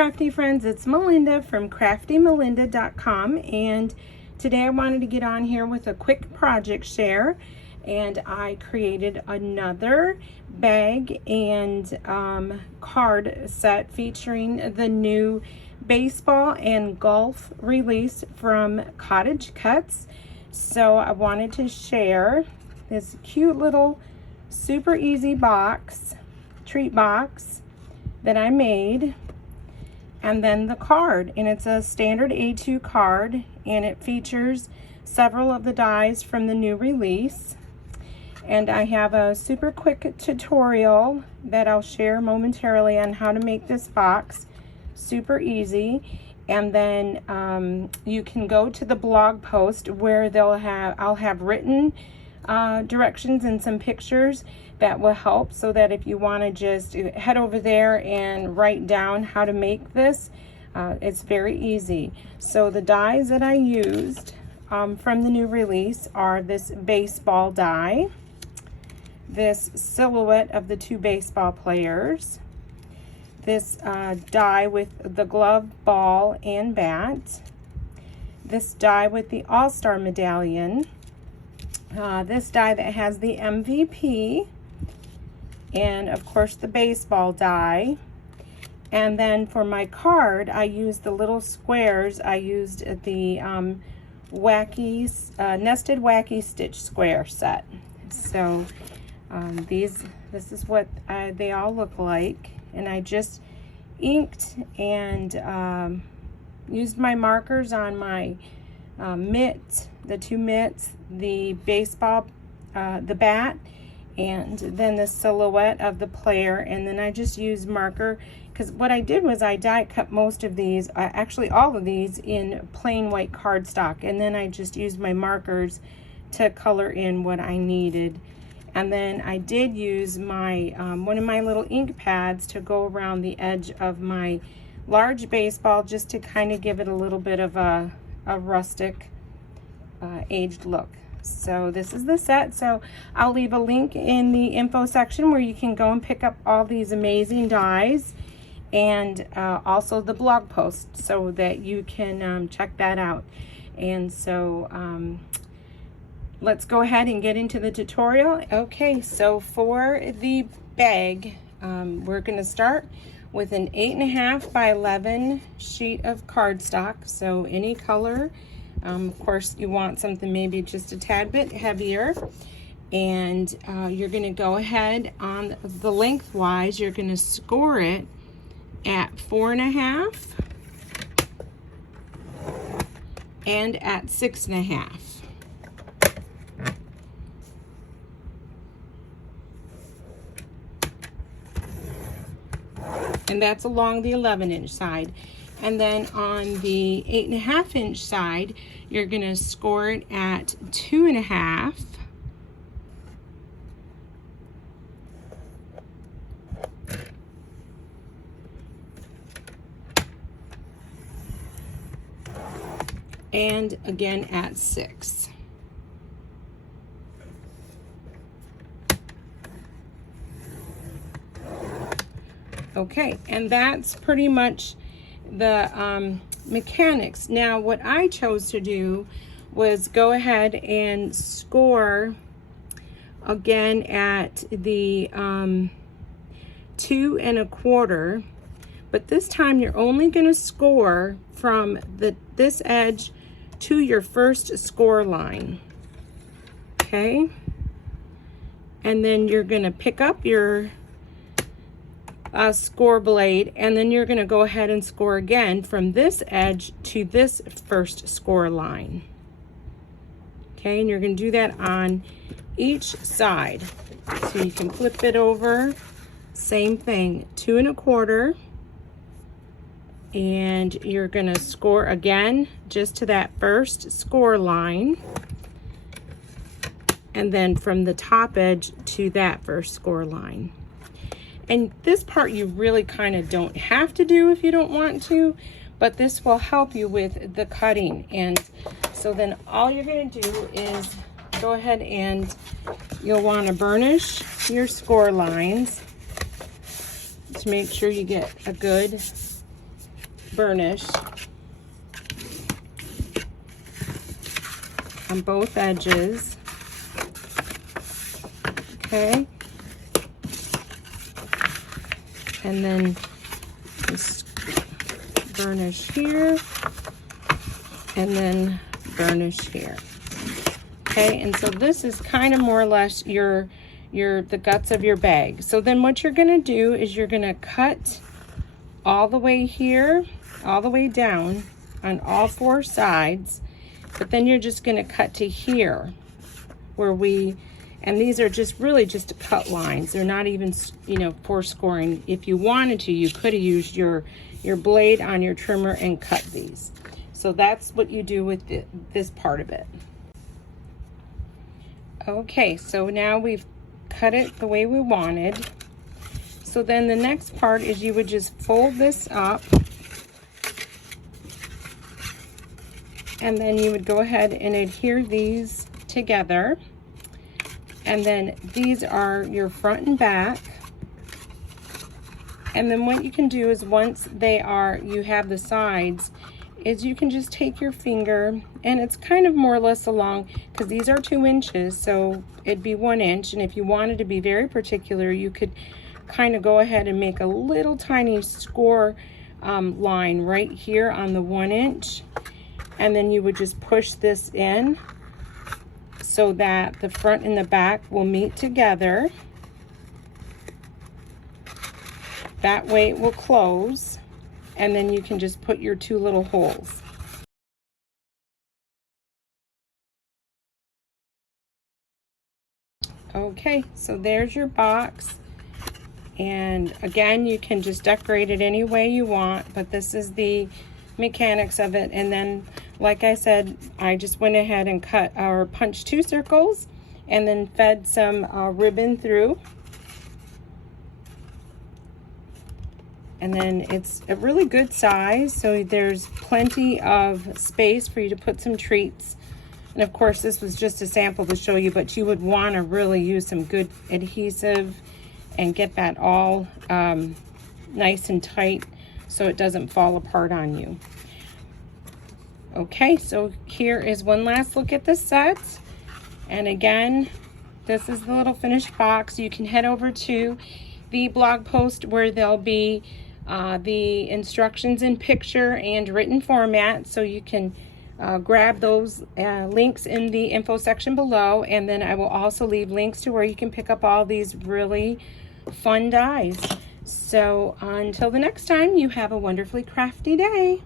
crafty friends, it's Melinda from craftymelinda.com, and today I wanted to get on here with a quick project share. And I created another bag and card set featuring the new baseball and golf release from Cottage Cutz. So I wanted to share this cute little super easy box, treat box that I made, and then the card. And it's a standard A2 card, and it features several of the dies from the new release. And I have a super quick tutorial that I'll share momentarily on how to make this box. Super easy. And then you can go to the blog post where I'll have written directions and some pictures that will help, so that if you want to just head over there and write down how to make this, it's very easy. So the dies that I used from the new release are this baseball die, this silhouette of the two baseball players, this die with the glove, ball, and bat, this die with the All-Star medallion, this die that has the MVP, and of course the baseball die. And then for my card, I used the little squares. I used the nested wacky stitch square set. So this is what they all look like. And I just inked and used my markers on my mitt, the two mitts, the baseball, the bat, and then the silhouette of the player. And then I just used marker, because what I did was I die cut most of these, actually all of these, in plain white cardstock, and then I just used my markers to color in what I needed. And then I did use my one of my little ink pads to go around the edge of my large baseball, just to kind of give it a little bit of a rustic aged look. So this is the set. So I'll leave a link in the info section where you can go and pick up all these amazing dies, and also the blog post, so that you can check that out. And so let's go ahead and get into the tutorial. Okay, so for the bag, we're going to start with an 8.5 by 11 sheet of cardstock, so any color. Of course, you want something maybe just a tad bit heavier. And you're going to go ahead on the lengthwise, you're going to score it at 4.5 and at 6.5. And that's along the 11-inch side. And then on the 8.5-inch side, you're going to score it at 2.5. And again at 6. Okay, and that's pretty much the mechanics. Now what I chose to do was go ahead and score again at the 2 1/4, but this time you're only going to score from this edge to your first score line. Okay, and then you're going to pick up your score blade, and then you're going to go ahead and score again from this edge to this first score line. Okay, and you're going to do that on each side. So you can flip it over, same thing, 2 1/4, and you're going to score again just to that first score line, and then from the top edge to that first score line. And this part you really kind of don't have to do if you don't want to, but this will help you with the cutting. And so then all you're going to do is go ahead and you'll want to burnish your score lines to make sure you get a good burnish on both edges. Okay. And then just burnish here, and then burnish here. Okay, and so this is kind of more or less the guts of your bag. So then what you're gonna do is you're gonna cut all the way here, all the way down on all four sides, but then you're just gonna cut to here where and these are just really just cut lines. They're not even, you know, for scoring. If you wanted to, you could have used your blade on your trimmer and cut these. So that's what you do with this part of it. Okay, so now we've cut it the way we wanted. So then the next part is you would just fold this up, and then you would go ahead and adhere these together. And then these are your front and back. And then what you can do is once you have the sides, is you can just take your finger, and it's kind of more or less along, because these are 2 inches, so it'd be 1 inch. And if you wanted to be very particular, you could kind of go ahead and make a little tiny score line right here on the 1 inch. And then you would just push this in so that the front and the back will meet together. That way it will close, and then you can just put your 2 little holes. Okay, so there's your box. And again, you can just decorate it any way you want, but this is the mechanics of it. And then, like I said, I just went ahead and punched 2 circles and then fed some ribbon through. And then it's a really good size, so there's plenty of space for you to put some treats. And of course, this was just a sample to show you, but you would want to really use some good adhesive and get that all nice and tight so it doesn't fall apart on you. Okay, so here is one last look at the set. And again, this is the little finished box. You can head over to the blog post where there'll be the instructions in picture and written format, so you can grab those links in the info section below. And then I will also leave links to where you can pick up all these really fun dies. So until the next time, you have a wonderfully crafty day.